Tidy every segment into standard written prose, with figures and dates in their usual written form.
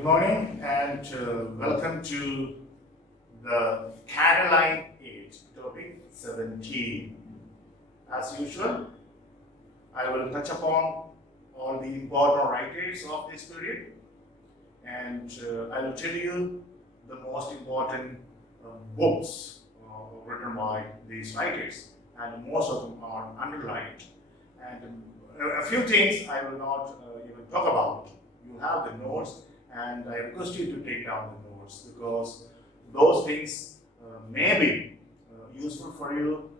Good morning and welcome to the Caroline Age, topic 17. As usual, I will touch upon all the important writers of this period and I will tell you the most important books written by these writers, and most of them are underlined. And a few things I will not even talk about. You have the notes, and I request you to take down the notes because those things may be useful for you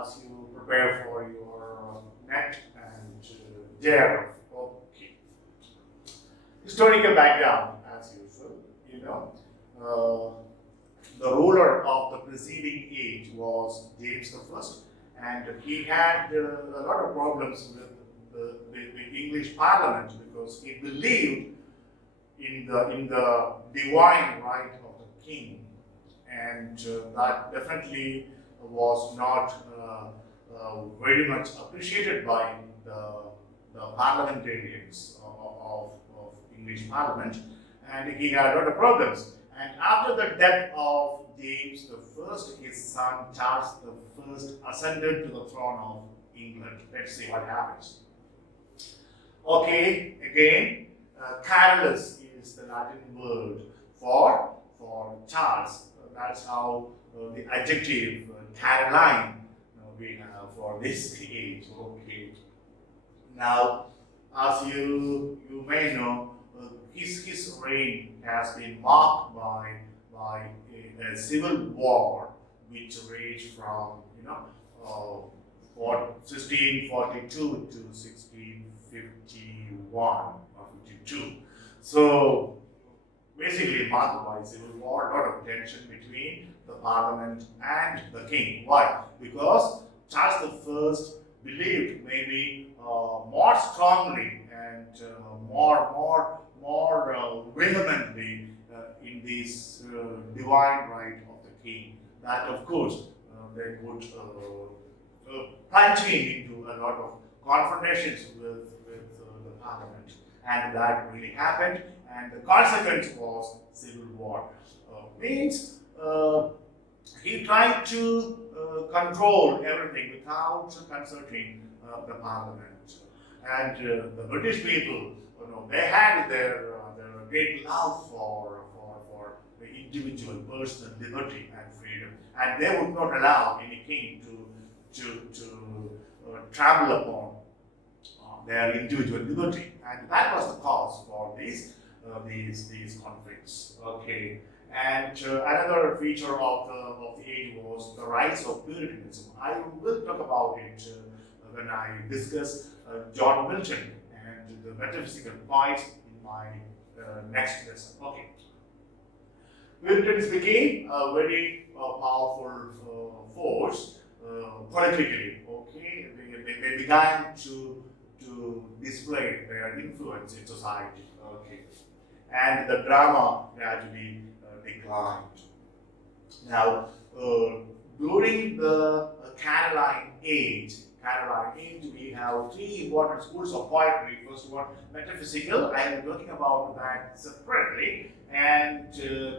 as you prepare for your NET and JRF. Okay. Historical background, as usual, the ruler of the preceding age was James I, and he had a lot of problems with the English Parliament because he believed in the divine right of the king, and that definitely was not very much appreciated by the parliamentarians of English Parliament, and he had a lot of problems. And after the death of James I, his son Charles I ascended to the throne of England. Let's see what happens. Okay, again, Carolus is the Latin word for Charles. That's how the adjective Caroline we have for this age. Okay. Now, as you may know, his reign has been marked by a civil war which raged from 1642 to 1651 or 52. So basically marked by civil war, a lot of tension between the parliament and the king. Why? Because Charles I believed maybe more strongly and more vehemently in this divine right of the king, that of course they would plunge him into a lot of confrontations with the parliament, and that really happened, and the consequence was civil war. Means he tried to control everything without consulting the parliament, and the British people, they had their great love for the individual personal liberty and freedom, and they would not allow any king to trample upon their individual liberty, and that was the cause for these conflicts. Okay, and another feature of the age was the rise of Puritanism. I will talk about it when I discuss John Milton and the metaphysical points in my next lesson. Okay. Puritans became a very powerful force politically. Okay, they began to display their influence in society. Okay, and the drama gradually declined. Now, during the Caroline Age, we have three important schools of poetry. First one, metaphysical. I am talking about that separately, and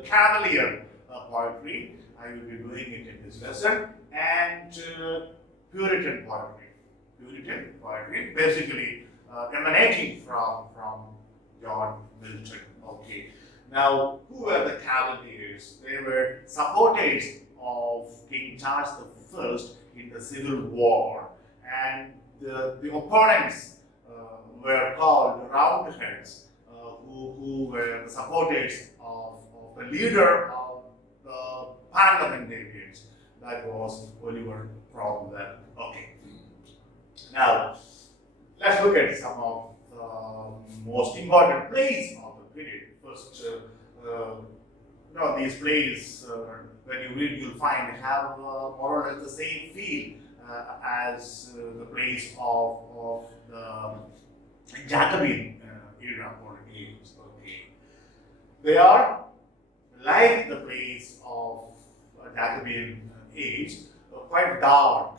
Cavalier poetry. I will be doing it in this lesson, and Puritan poetry, basically emanating from John Milton. Okay. Now, who were the Cavaliers? They were supporters of King Charles I in the Civil War, and the opponents were called Roundheads, who were the supporters of the leader of the parliamentarians. That was Oliver Cromwell. Okay. Now, let's look at some of the most important plays of the period. First, these plays, when you read, you'll find have more or less the same feel as the plays of the Jacobean era or age. Okay. They are like the plays of Jacobean age, quite dark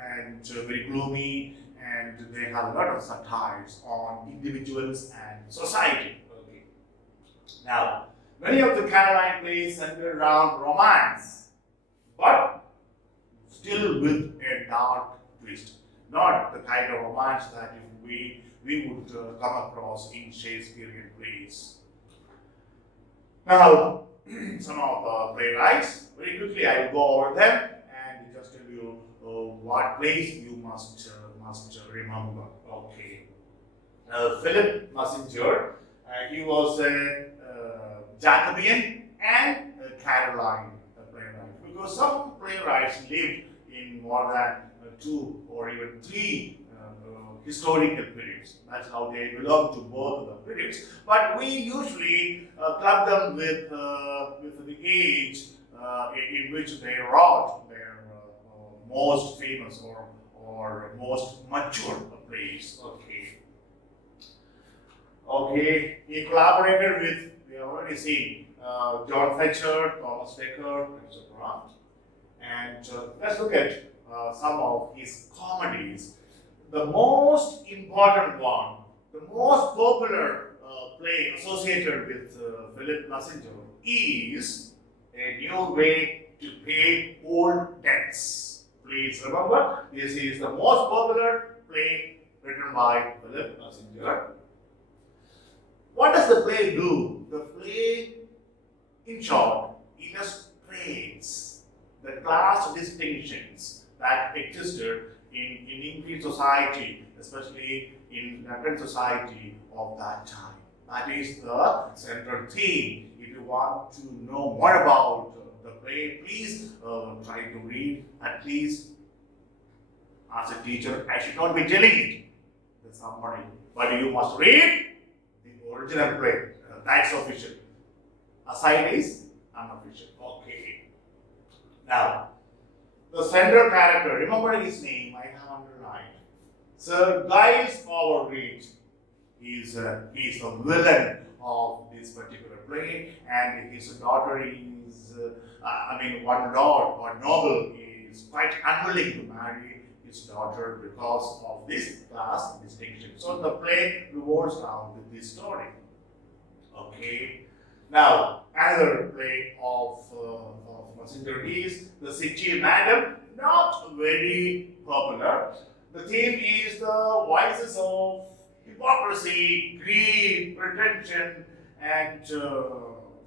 and very gloomy, and they have a lot of satires on individuals and society. Okay. Now, many of the Caroline plays center around romance, but still with a dark twist. Not the kind of romance that we would come across in Shakespearean plays. Now, some of the playwrights, very quickly I will go over them and just tell you what plays you must remember. Okay. Philip Messenger, he was a Jacobean and a Caroline playwright, because some playwrights lived in more than two or even three historical periods. That's how they belong to both of the periods. But we usually club them with the age in which they wrote their most famous or most mature plays. Okay. Okay. He collaborated with, we have already seen, John Fletcher, Thomas Dekker, etc. And let's look at some of his comedies. The most important one, the most popular play associated with Philip Messenger is A New Way to Pay Old Debts. Please remember, this is the most popular play written by Philip Messenger. What does the play do? The play, in short, illustrates the class distinctions that existed in English society, especially in Latin society of that time. That is the central theme. If you want to know more about the play, please try to read at least. As a teacher, I should not be telling it to somebody, but you must read the original play. That's official. Aside is unofficial. Okay. Now, the central character, remember his name, I have underlined. Sir Giles Overreach. He's the villain of this particular play, and his daughter is, one lord or noble is quite unwilling to marry his daughter because of this class distinction. So the play revolves around with this story. Okay. Now, another play of Messenger is The City Madam, not very popular. The theme is the vices of hypocrisy, greed, pretension, and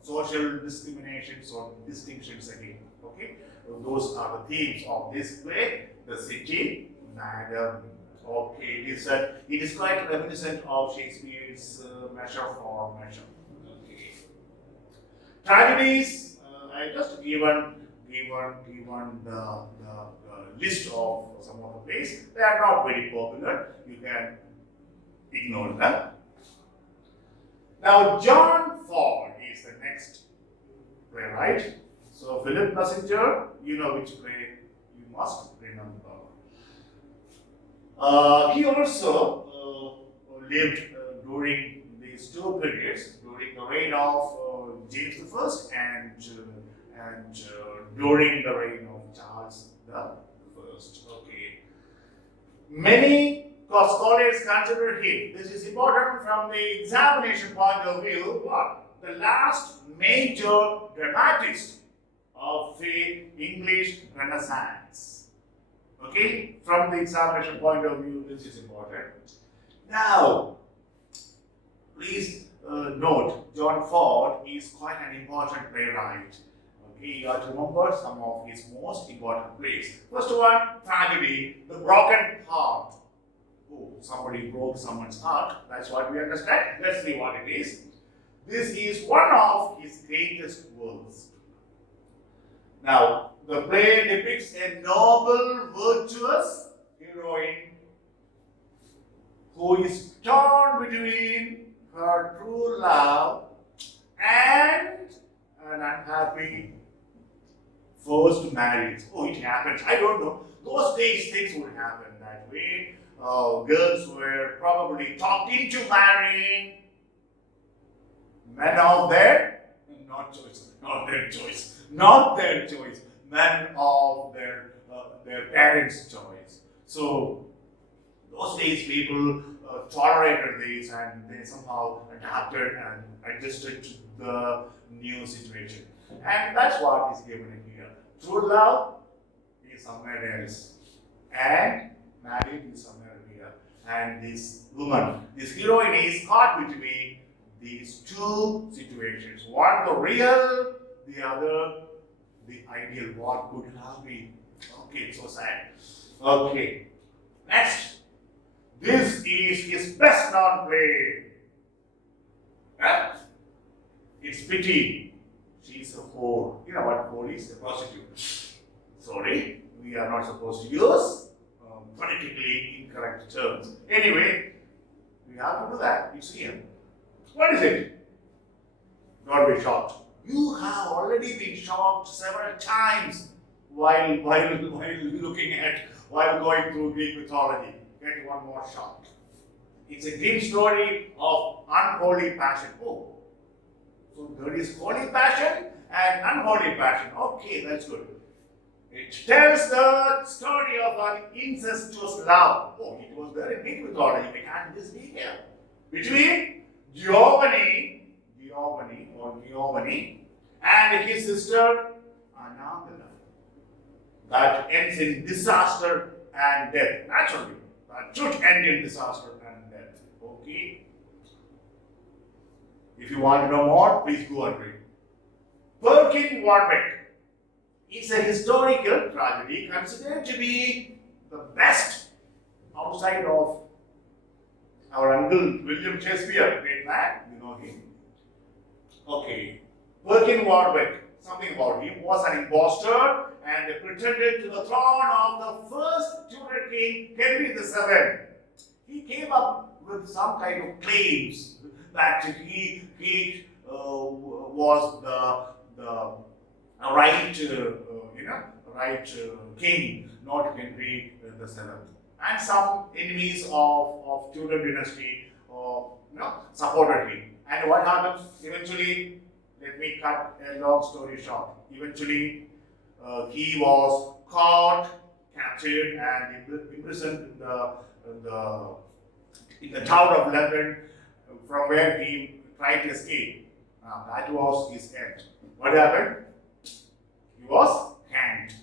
social discriminations or distinctions again. Okay, those are the themes of this play, The City Madam. Okay, it is quite reminiscent of Shakespeare's Measure for Measure. Tragedies, I just given the list of some of the plays. They are not very popular. You can ignore them. Now, John Ford is the next playwright. So, Philip Messenger, you know which play you must remember. He also lived during these two periods, during the reign of James I and during the reign of Charles I. Okay. Many scholars consider him, this is important from the examination point of view, but the last major dramatist of the English Renaissance. Okay, from the examination point of view, this is important. Now, please note, John Ford is quite an important playwright. Okay, you have to remember some of his most important plays. First one, tragedy, The Broken Heart. Oh, somebody broke someone's heart. That's what we understand. Let's see what it is. This is one of his greatest works. Now, the play depicts a noble, virtuous heroine who is torn between her true love and an unhappy forced marriage. Oh, it happens. I don't know. Those days things would happen that way. Girls were probably talked into marrying men of their, not their choice, men of their parents' choice. So Those days, people tolerated this and they somehow adapted and adjusted to the new situation. And that's what is given here. True love is somewhere else, and marriage is somewhere here. And this woman, this heroine, is caught between these two situations. One the real, the other the ideal. What could have been? Okay, it's so sad. Okay, next. This is his best known play. Huh? It's pity. She's a whore. You know what whore is? A prostitute. Sorry, we are not supposed to use politically incorrect terms. Anyway, we have to do that. It's here. What is it? Don't be shocked. You have already been shocked several times while going through Greek mythology. Get one more shock. It's a Greek story of unholy passion. Oh, so there is holy passion and unholy passion. Okay, that's good. It tells the story of an incestuous love. Oh, it was there in Greek mythology. We can't just be here. Between Giovanni and his sister Anandala. That ends in disaster and death. Naturally, that should end in disaster and death. Okay? If you want to know more, please go and read. Perkin Warbeck is a historical tragedy considered to be the best outside of our uncle William Shakespeare, great man, you know him. Okay, Perkin Warbeck, something about him, was an impostor and pretended to the throne of the first Tudor king, Henry VII. He came up with some kind of claims that he was the right king, not Henry VII. And some enemies of Tudor dynasty supported him. And what happened? Eventually, let me cut a long story short. Eventually, he was caught, captured, and imprisoned in the Tower of London, from where he tried to escape. That was his end. What happened? He was hanged.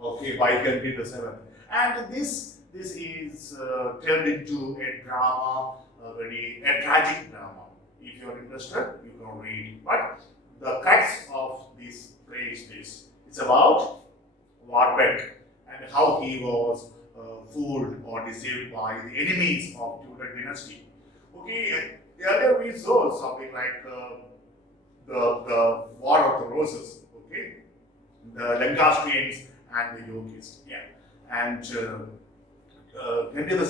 Okay, by Henry VII. And this is turned into a drama, a tragic drama. If you are interested, you can read. But the crux of this play is this. It's about Warbeck and how he was fooled or deceived by the enemies of Tudor dynasty. Okay, earlier we saw something like the War of the Roses. Okay, the Lancastrians and the Yorkists. Yeah, and Henry VII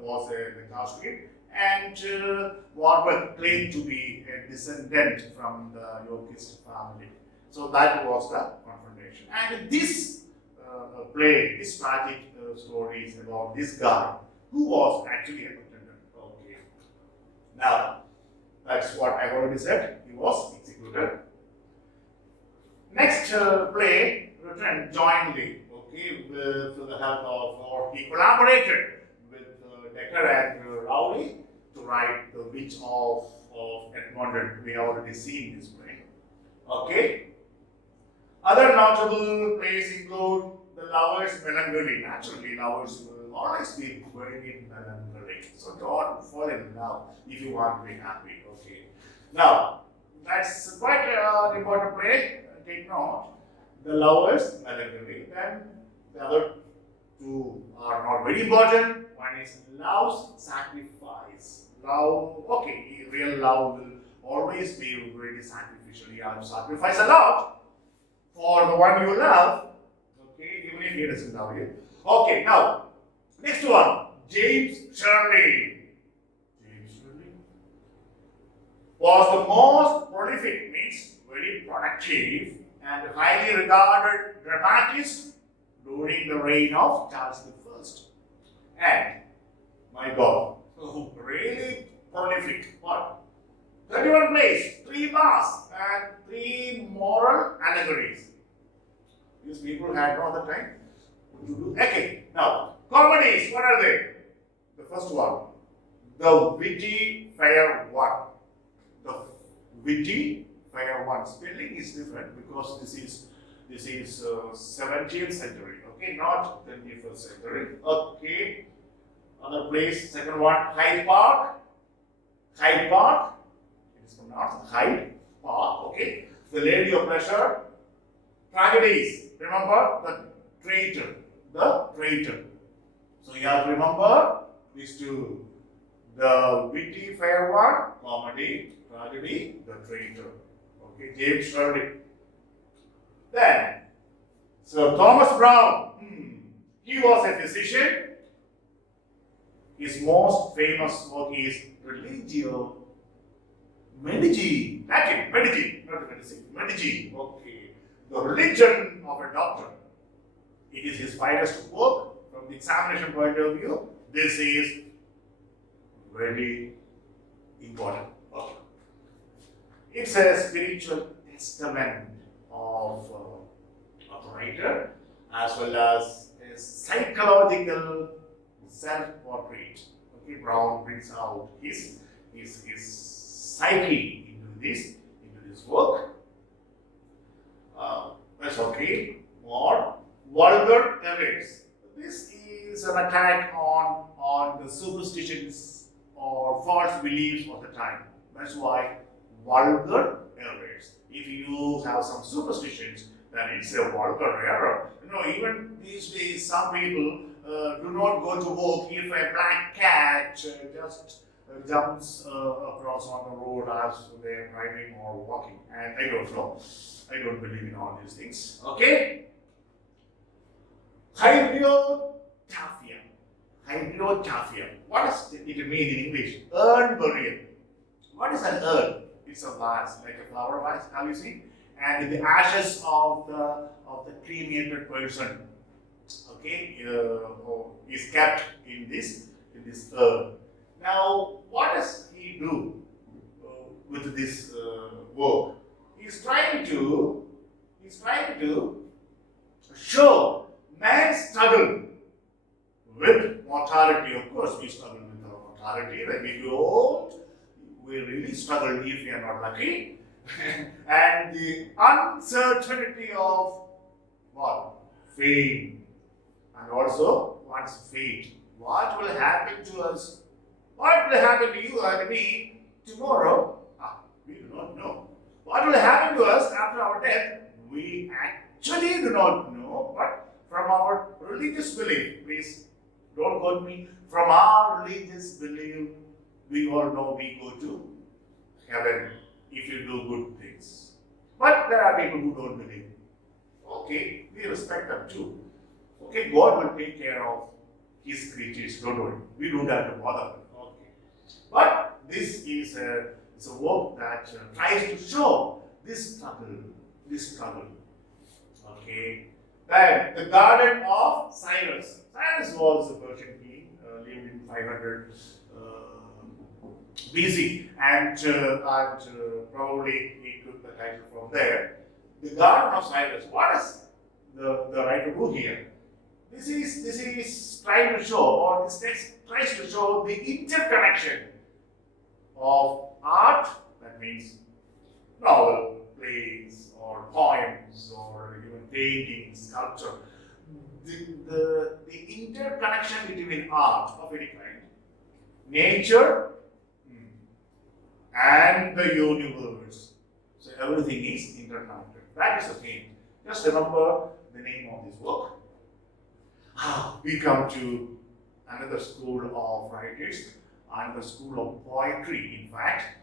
was a Lancastrian, and Warbeck claimed to be a descendant from the Yorkist family. So that was the confrontation. And this play, this tragic story is about this guy who was actually a pretender. Okay. Now, that's what I already said. He was executed. Next play written jointly, okay, with the help of, or he collaborated with Dekker and Rowley to write The Witch of Edmonton. We have already seen this play. Okay. Other notable plays include The Lover's Melancholy. Naturally, lovers will always be very melancholy. So don't fall in love if you want to be happy. Okay. Now, that's quite an important play. Take note. The Lover's Melancholy. Then the other two are not very important. One is Love's Sacrifice. Love, okay, real love will always be very sacrificial. You have to sacrifice a lot for the one you love, okay, even if he doesn't love you. Okay, now, next one, James Shirley. James Shirley was the most prolific, means very productive and highly regarded dramatist during the reign of Charles I. And, my God, really prolific. What? 31 plays, 3 masks, and 3 moral allegories. These people had no other time to do. Okay, now, comedies, what are they? The first one, the witty fair one. The witty fair one. Spelling is different because this is 17th century. Okay, not 21st century. Okay. Other place, second one, Hyde Park. Hyde Park. It is pronounced Hyde Park. Okay. The Lady of Pleasure. Tragedies. Remember the traitor. The traitor. So you have to remember these two. The witty fair one, comedy, tragedy, the traitor. Okay, James Shirley. Then, so Thomas Brown. He was a physician. His most famous work is Religio Medici. Latin, Medici, not medicine. Medici. Okay. The religion of a doctor. It is his finest work from the examination point of view. This is very important. Okay. It's a spiritual testament of a writer as well as a psychological self-portrait. Okay, Brown brings out his psyche into this work. That's okay. More vulgar errors. This is an attack on the superstitions or false beliefs of the time. That's why vulgar errors. If you have some superstitions, then it's a vulgar error. Even these days, some people do not go to work if a black cat just jumps across on the road as they're driving or walking. And I don't know. I don't believe in all these things. Okay? Hydrotaphy. Hydrotaphy. What does it mean in English? Urn burial. What is an urn? It's a vase, like a flower vase, have you seen? And the ashes of the cremated person, okay, is kept in this urn. Now, what does he do with this work? He's trying to show man's struggle with mortality. Of course, we struggle with our mortality. When we grow old, we really struggle if we are not lucky. And the uncertainty of what? Fame. And also one's fate. What will happen to us? What will happen to you and me tomorrow? We do not know. What will happen to us after our death? We actually do not know. But from our religious belief, please don't quote me, from our religious belief, we all know we go to heaven if you do good things. But there are people who don't believe. Okay, we respect them too. Okay, God will take care of His creatures, don't worry. We don't have to bother them. Okay. But this is a work that tries to show this struggle. Okay. Then the Garden of Cyrus. Cyrus was a Persian king, lived in 500 BC, and probably he took the title from there. The Garden of Cyrus. What does the writer do here? This is trying to show, or this text tries to show the interconnection of art, that means novel, plays, or poems, or even painting, sculpture. The interconnection between art of any kind, nature, and the universe. So everything is interconnected. That is the thing. Just remember the name of this work. We come to another school of writers, another school of poetry. In fact,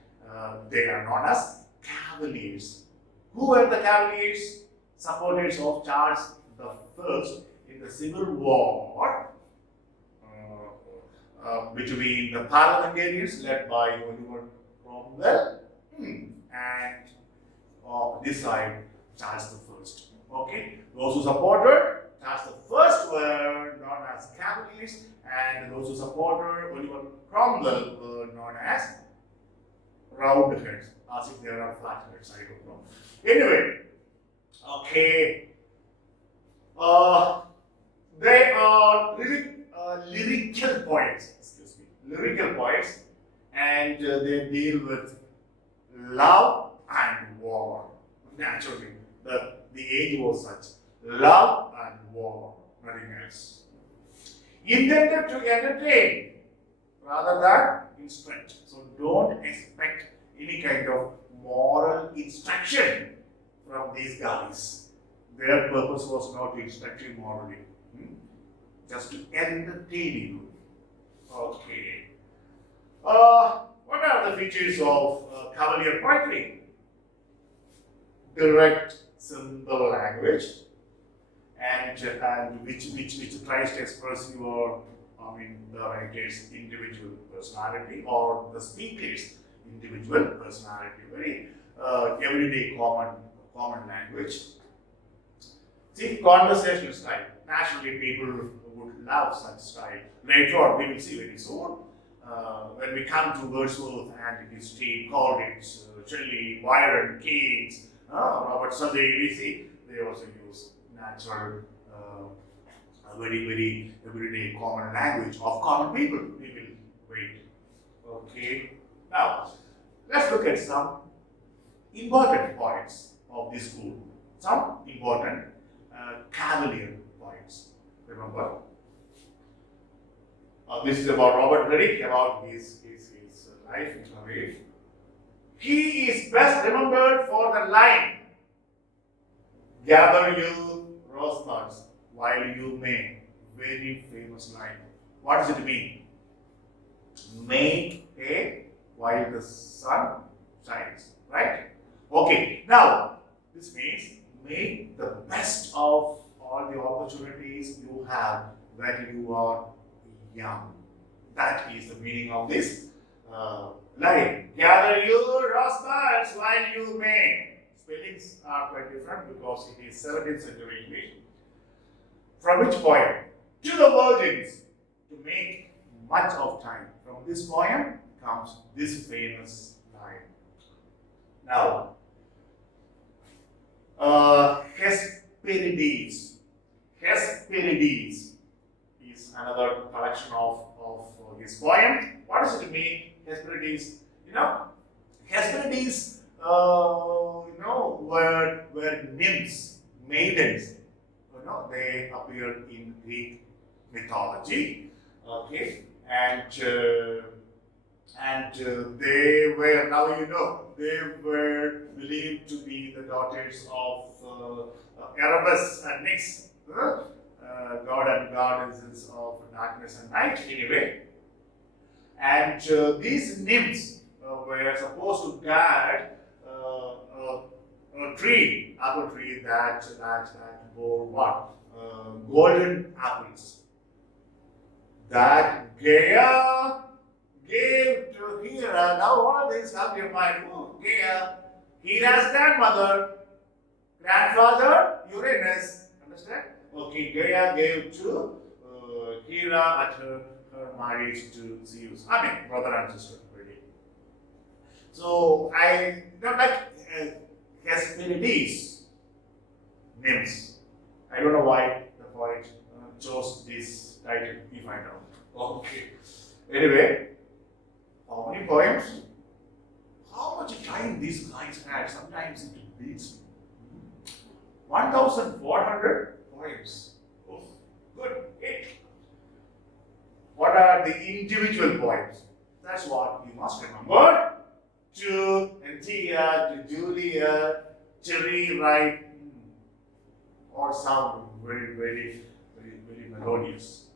they are known as Cavaliers. Who were the Cavaliers? Supporters of Charles I in the Civil War between the parliamentarians led by Oliver Cromwell and this side Charles I. Okay, those who supported Charles I were known as Cavaliers, and those who supported Oliver Cromwell were known as Roundheads, as if there are flatheads, I don't know. Anyway, okay, they are lyrical poets. Excuse lyrical poets, and they deal with love and war. Naturally, the age was such love and war, nothing else. Intended to entertain rather than instruct. So don't expect any kind of moral instruction from these guys. Their purpose was not to instruct you morally, just to entertain you. Okay. What are the features of Cavalier poetry? Direct, simple language, and which tries to express the writer's individual personality or the speaker's individual personality. Very everyday common language. See, conversational style. Naturally, people would love such style. Later on, we will see very soon. When we come to Wordsworth and his team, Coleridge, Shelley, Byron, Keats, Robert Southey, we see they also use natural, very everyday common language of common people. We will wait. Okay. Now, let's look at some important points of this school. Some important Cavalier points. Remember, this is about Robert Herrick, about his life in career. He is best remembered for the line, "Gather you rosebuds while you may." Very famous line. What does it mean? Make hay while the sun shines. Right? Okay. Now, this means make the best of all the opportunities you have when you are young. That is the meaning of this line. Gather your rosebuds while you may. Spellings are quite different because it is 17th century English. From which poem? To the virgins, to make much of time. From this poem comes this famous line. Now, Hesperides. Hesperides is another collection of his poem. What does it mean? Hesperides, Hesperides, were nymphs, maidens. They appeared in Greek mythology. Okay, and they were they were believed to be the daughters of Erebus and Nyx, god and goddesses of darkness and night. Anyway, and these nymphs were supposed to guard a tree, apple tree that bore what? Golden apples. That Gaia gave to Hera. Now all this come to your mind. Oh, Gaia, Hera's grandfather, Uranus. Understand? Okay, Gaia gave to Hera at her marriage to Zeus. I mean, brother and sister, really. So I don't like Hesperides, nymphs. I don't know why the poet chose this title, if I know. Okay. Anyway, how many poems? How much time these guys had? Sometimes it beats 1,400 poems. Oh, good. Eight. What are the individual poems? That's what you must remember. To Antia, to Julia, Cherry Wright, all sound very melodious.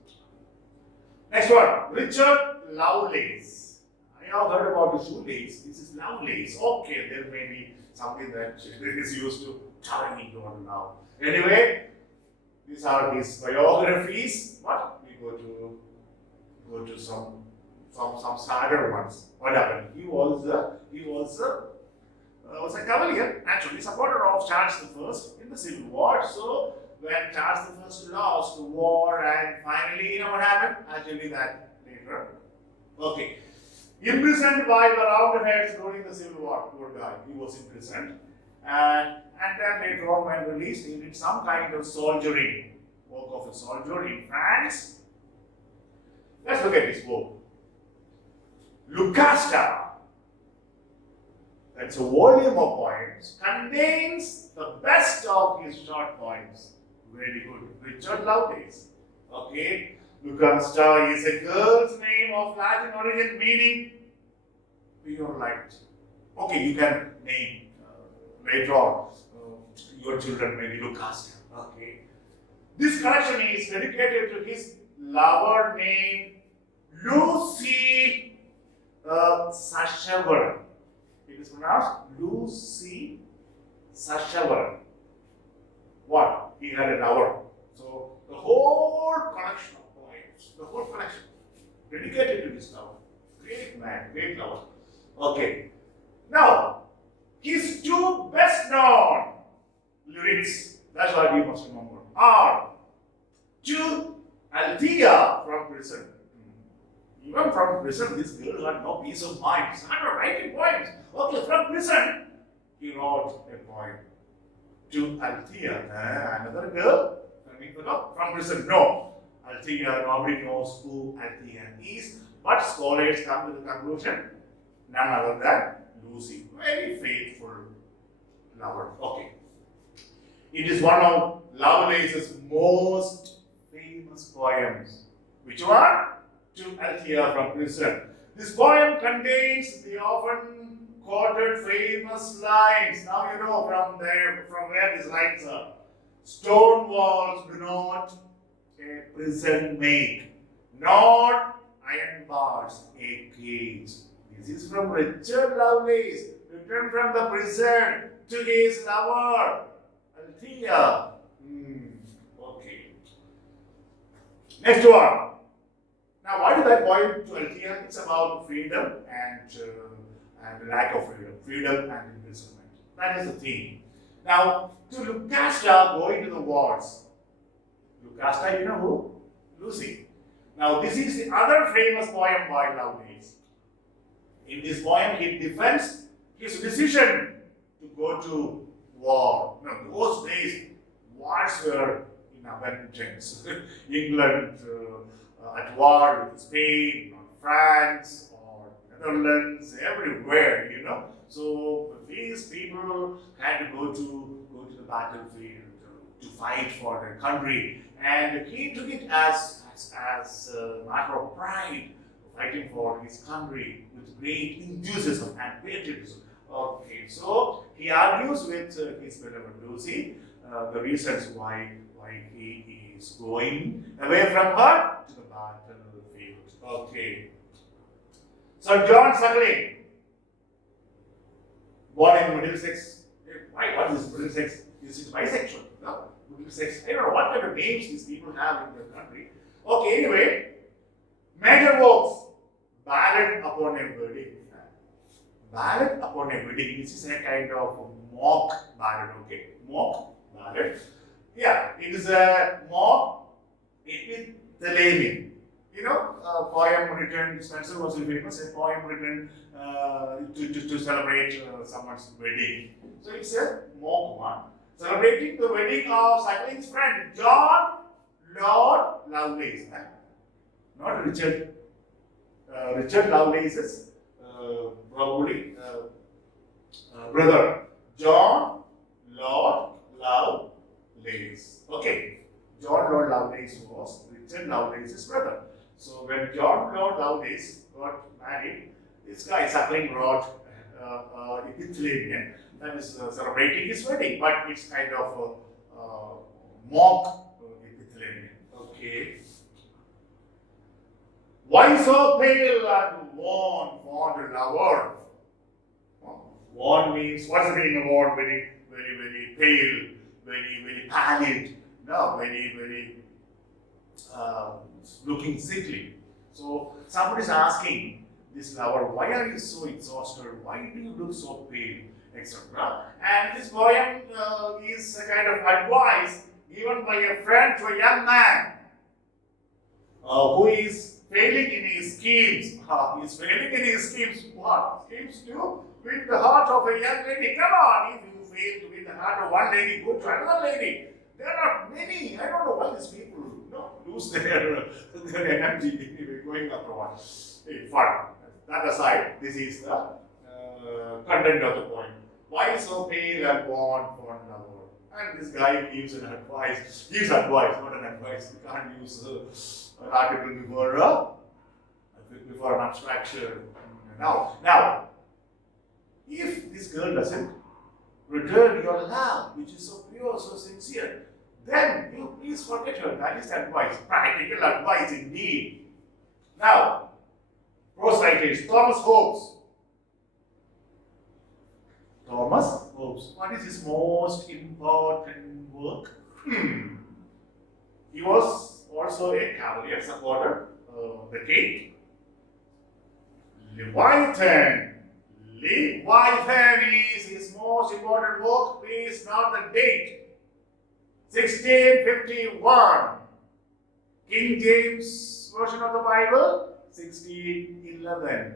Next one, Richard Lovelace. I have heard about the shoelace. This is Lovelace. Okay, there may be something that is used to turn into one now. Anyway, these are his biographies. But we go to some sadder ones. What happened? He was a cavalier, actually supporter of Charles I in the Civil War. So when Charles I lost the war, and finally, what happened? I'll tell you that later. Okay. Imprisoned by the Roundheads during the Civil War. Poor guy. He was imprisoned. And then later on, when released, he did some kind of soldiering, work of a soldier in France. Let's look at this book. Lucasta, that's a volume of poems, contains the best of his short poems. Very good. Richard Lovelace. Okay. Lucasta is a girl's name of Latin origin meaning pure light. Okay, you can name later on your children maybe Lucasta. Okay. This collection is dedicated to his lover named Lucy Sacheverell. It is pronounced Lucy Sacheverell. What? He had a lover. So the whole collection of poems, the whole collection, dedicated to his lover. Great man, great lover. Okay. Now, his two best known lyrics, that's what you must remember, are to Althea from prison. Even from prison, this girl had no peace of mind. Started writing poems. Okay, from prison, he wrote a poem to Althea. Another girl from prison. No, Althea, nobody knows who Althea is, but scholars come to the conclusion, none other than Lucy. Very faithful lover. Okay. It is one of Lovelace's most famous poems. Which one? To Althea from prison. This poem contains the often quoted famous lines. Now you know from where these lines are. Stone walls do not a prison make, nor iron bars a cage. This is from Richard Lovelace, written from the prison to his lover, Althea. Okay. Next one. Now, why did I point to Althea? It's about freedom and lack of freedom, freedom and imprisonment. That is the theme. Now, to Lucasta going to the wars. Lucasta, you know who? Lucy. Now, this is the other famous poem by Lovelace. In this poem, he defends his decision to go to war. Now, those days, wars were in abundance. England at war with Spain or France or Netherlands, everywhere, you know. So these people had to go to the battlefield to fight for their country, and he took it as a matter of pride, fighting for his country with great enthusiasm and patriotism. Okay, so he argues with his beloved Lucy the reasons why he is going away from her to the battlefield. Okay. So John Suckling, born in Middlesex. Why? What is Middlesex? Is it bisexual? No. Middlesex. I don't know what kind of names these people have in their country. Okay, anyway. Major works. Ballad upon a wedding. Ballad upon a wedding. This is a kind of mock ballad. Okay. Mock ballad. Yeah, it is a mock epithalamium. You know, a poem written, Spenser was famous, a poem written to celebrate someone's wedding. So it's a mock one. Celebrating the wedding of Suckling's friend, John Lord Lovelace. Not Richard. Richard Lovelace's probably brother. John Lord Lovelace. Okay. John Lord Lovelace was Richard Lovelace's brother. So when John Lord Lovelace got married, this guy Suckling wrote epithalamium, that is celebrating his wedding, but it's kind of mock epithalamium. Okay. Why so pale and wan, fond lover? Wan means, what's the meaning of wan? Very, very, very pale, very, very pallid. No, very, very looking sickly. So somebody is asking this lover, why are you so exhausted? Why do you look so pale, etc. And this poem is a kind of advice given by a friend to a young man who is failing in his schemes. He is failing in his schemes. What? Schemes to win the heart of a young lady. Come on, if you fail to win the heart of one lady, go to another lady. There are many. I don't know why these people lose their energy going after one. Hey, fun. that aside, this is the content of the poem. Why so pale and wan for an hour? And this guy gives advice, not an advice. We can't use an article before an abstraction. Now, if this girl doesn't return your love, which is so pure, so sincere, then you please forget her. That is advice, practical advice indeed. Now, prose writers, Thomas Hobbes. Thomas Hobbes. What is his most important work? He was also a Cavalier supporter, the king. Leviathan. Leviathan is his most important work. Please note the date. 1651. King James version of the Bible, 1611.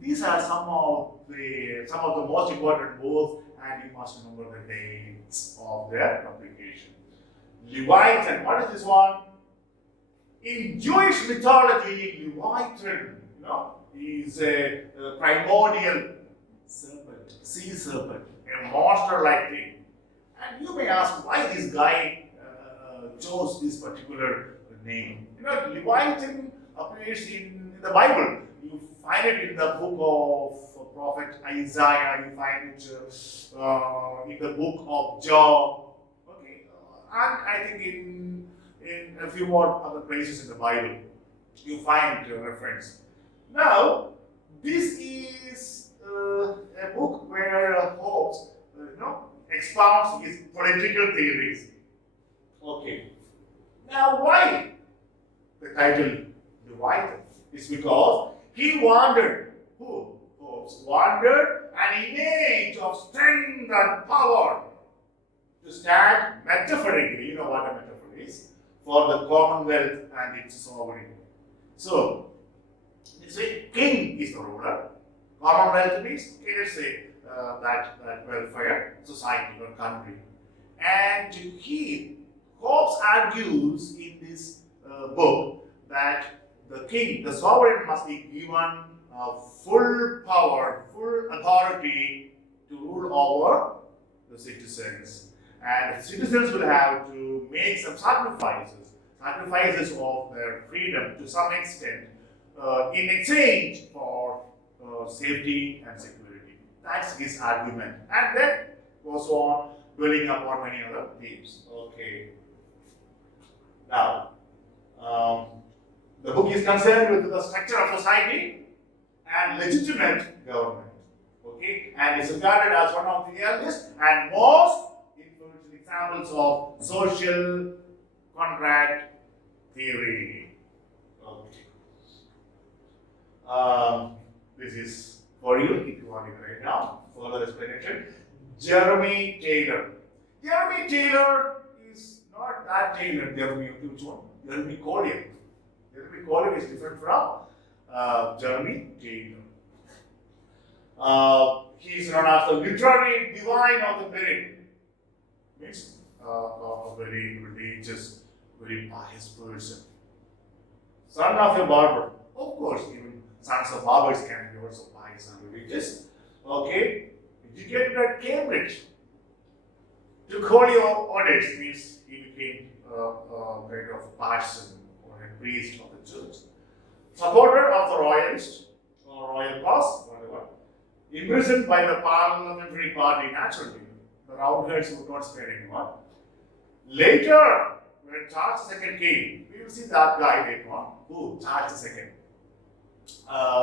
These are some of the most important works, and you must remember the dates of their publication. Leviathan, what is this one? In Jewish mythology, Leviathan, is a primordial serpent, sea serpent, a monster-like thing. And you may ask why this guy chose this particular name. Leviathan appears in the Bible. You find it in the book of Prophet Isaiah. You find it in the book of Job. Okay, and I think in a few more other places in the Bible, you find reference. Now, this is a book where Hobbes, expounds his political theories. Okay. Now, why the title Leviathan? Is because he wanted, Hobbes wanted an image of strength and power to stand metaphorically, you know what a metaphor is, for the Commonwealth and its sovereignty. So, let's say king is the ruler, Commonwealth means, let's say, that welfare society or country. And Hobbes argues in this book that the king, the sovereign, must be given full power, full authority to rule over the citizens. And citizens will have to make some sacrifices of their freedom to some extent in exchange for safety and security. That's his argument. And then goes on dwelling upon many other themes. Okay. Now, the book is concerned with the structure of society and legitimate government. Okay. And is regarded as one of the earliest and most influential examples of social contract theory. Okay. This is for you if you want it right now. Further explanation. Jeremy Taylor. Jeremy Taylor is not that Taylor. Which one? Jeremy Collier. Jeremy Collier is different from Jeremy Taylor. He is known as the literary divine of the period. Means a very religious, very pious person. Son of a barber. Of course, even sons of barbers can be also pious and religious. Okay. Educated at Cambridge. To Collier orders means he became a kind of parson or a priest of the church. Supporter of the royalist or royal cause, whatever. Imprisoned by the parliamentary party naturally. The Roundheads would not spare anyone. Later, when Charles II came, we will see that guy later on. Who? Charles II.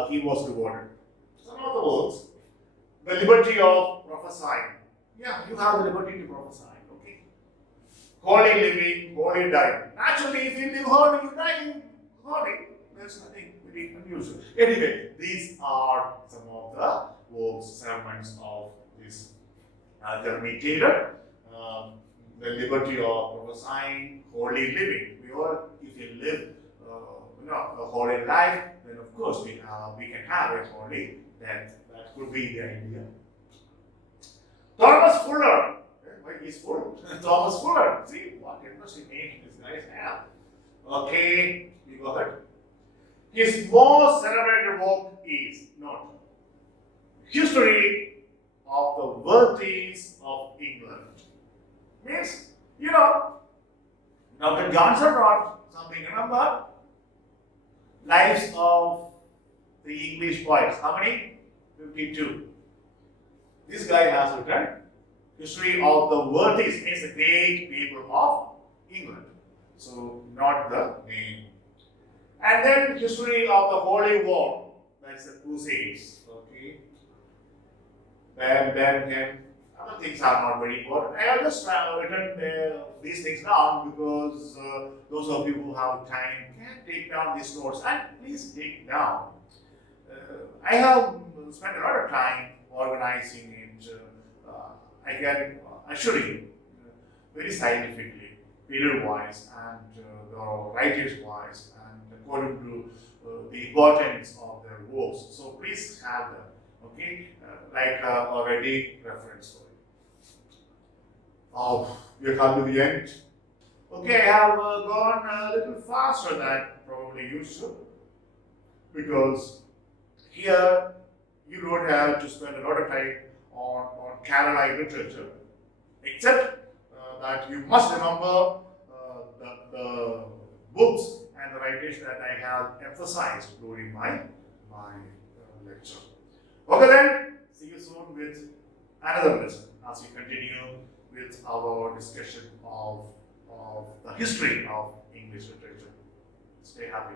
He was rewarded. Some of the words. The liberty of prophesying. Yeah, you have the liberty to prophesy. Okay. Holy living, holy dying. Naturally, if you live holy, you die holy. There's nothing very unusual. Anyway, these are some of the works, sermons of this Jeremy Taylor. The liberty of prophesying, holy living. If you live, a holy life, then of course we can have a holy death. That could be the idea. Thomas Fuller. Why he's full? Thomas Fuller. See what interesting name these guys have. Okay, you got it. His most celebrated work is not history of the worthies of England. Means, Dr. Johnson wrote something, remember? Lives of the English poets. How many? 52. This guy has written history of the worthies, means the great people of England. So, not the name. And then history of the Holy War, that's the Crusades. Okay. Then other things are not very important. I have just written these things down because those of you who have time can take down these notes and please take down. I have spent a lot of time organizing it. I can assure you, very scientifically, period-wise and the writers-wise and according to the importance of their works. So please have them, okay, like a ready reference for it. Oh, we have come to the end. Okay, I have gone a little faster than probably you should because here you don't have to spend a lot of time on Caroline literature, except that you must remember the books and the writers that I have emphasized during my lecture. Okay then, see you soon with another lesson as we continue with our discussion of the history of English literature. Stay happy.